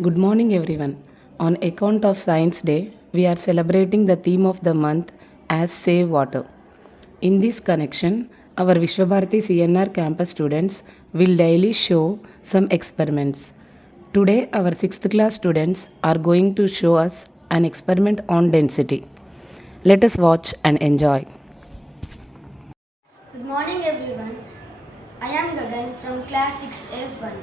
Good morning, everyone. On account of Science Day, we are celebrating the theme of the month as Save Water. In this connection, our Viswabharati CNR campus students will daily show some experiments. Today, our 6th class students are going to show us an experiment on density. Let us watch and enjoy. Good morning everyone. I am Gagan from class 6F1.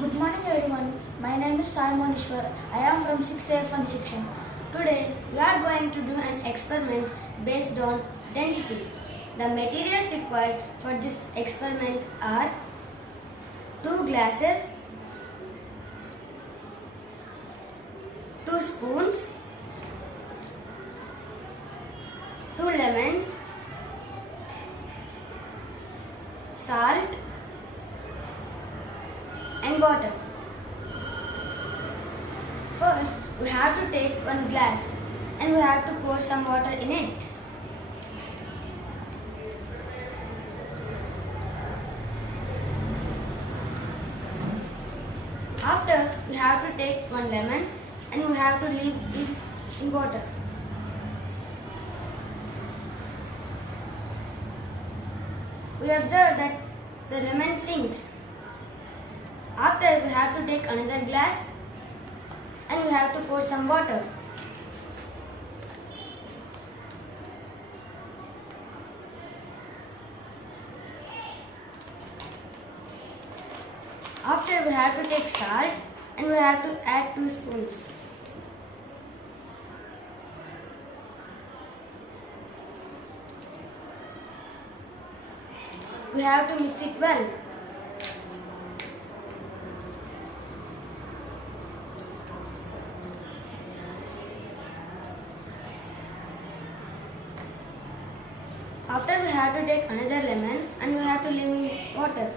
Good morning everyone. My name is Simon Ishwar. I am from 6F1 section. Today we are going to do an experiment based on density. The materials required for this experiment are 2 glasses, 2 spoons, 2 lemons, salt and water. First, we have to take one glass and we have to pour some water in it. After, we have to take one lemon and we have to leave it in water. We observe that the lemon sinks. After, we have to take another glass and we have to pour some water. After, we have to take salt and we have to add 2 spoons. We have to mix it well. After, we have to take another lemon and we have to leave in water.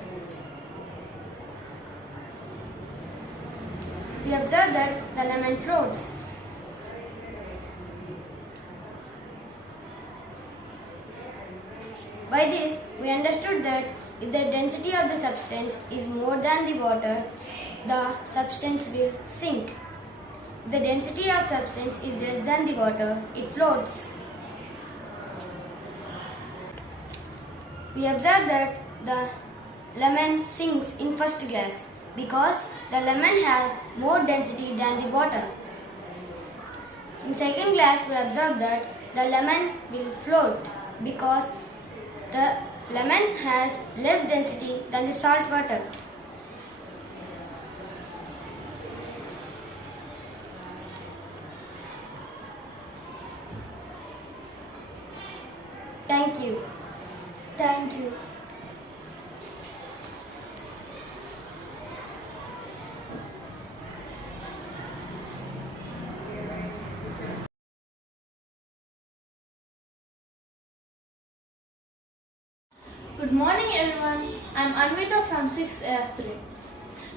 We observe that the lemon floats. By this, we understood that if the density of the substance is more than the water, the substance will sink. If the density of substance is less than the water, it floats. We observe that the lemon sinks in first glass because the lemon has more density than the water. In second glass, we observe that the lemon will float because the lemon has less density than the salt water. Thank you. Thank you. Good morning everyone. I am Anvita from 6F3.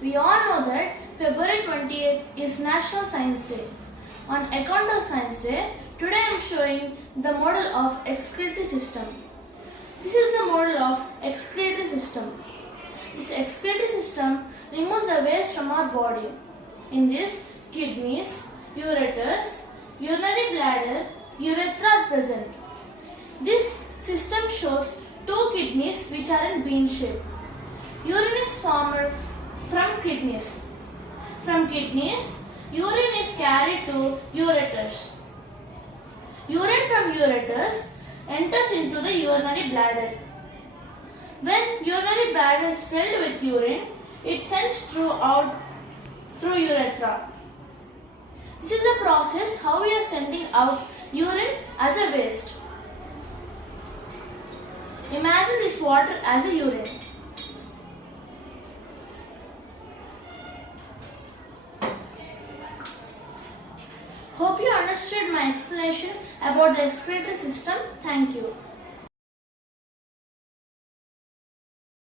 We all know that February 28th is National Science Day. On account of Science Day, today I am showing the model of excretory system. This is the model of excretory system. This excretory system removes the waste from our body. In this, kidneys, ureters, urinary bladder, urethra are present. This system shows 2 kidneys which are in bean shape. Urine is formed from kidneys. From kidneys, urine is carried to ureters. Urine from ureters enters into the urinary bladder. When urinary bladder is filled with urine, it sends through urethra. This is the process how we are sending out urine as a waste. Imagine this water as a urine. Hope you understood my explanation about the excretory system. Thank you.